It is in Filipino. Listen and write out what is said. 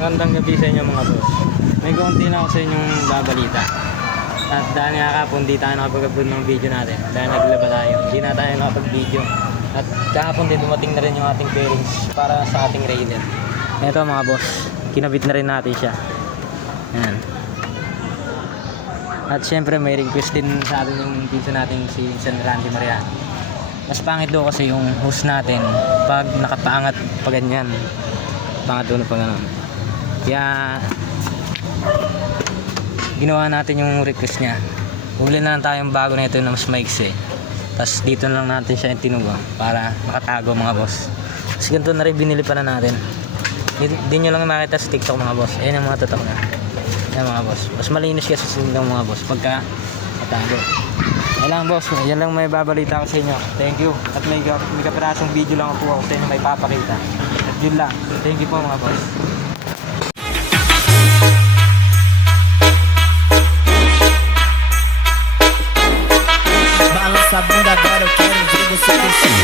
Magandang gabi sa inyo mga boss. May konti lang ako sa inyong babalita. At dahil nga kahapon di tayo nakapag-upload ng video natin. Dahil naglaba tayo, hindi na tayo nakapag-video. At kahapon din dumating na rin yung ating bearings para sa ating Raider. Ito mga boss, kinabit na rin natin siya. Ayan. At syempre may request din sa atin yung pinsan natin si San Randy Mariano. Mas pangit daw kasi yung hose natin pag nakapaangat pa ganyan. Pangat doon pa gano'n. Kaya ginawa natin yung request niya. Bumili na lang tayong bago na ito na mas maiksi. Tapos dito na lang natin siya tinuga para makatago mga boss. Kasi ganito na rin binili pa na natin. Hindi nyo lang makita sa TikTok mga boss. Ayan yung mga tatak na. Ayan mga boss. Mas malinis kasi sa silang mga boss pagka katago. Ayan lang boss. Yan lang may babalita ko sa inyo. Thank you. At may kaperasong video lang po ako sa inyo may papakita. At yun lang. Thank you po mga boss. Balança a bunda agora, eu quero ver você descer.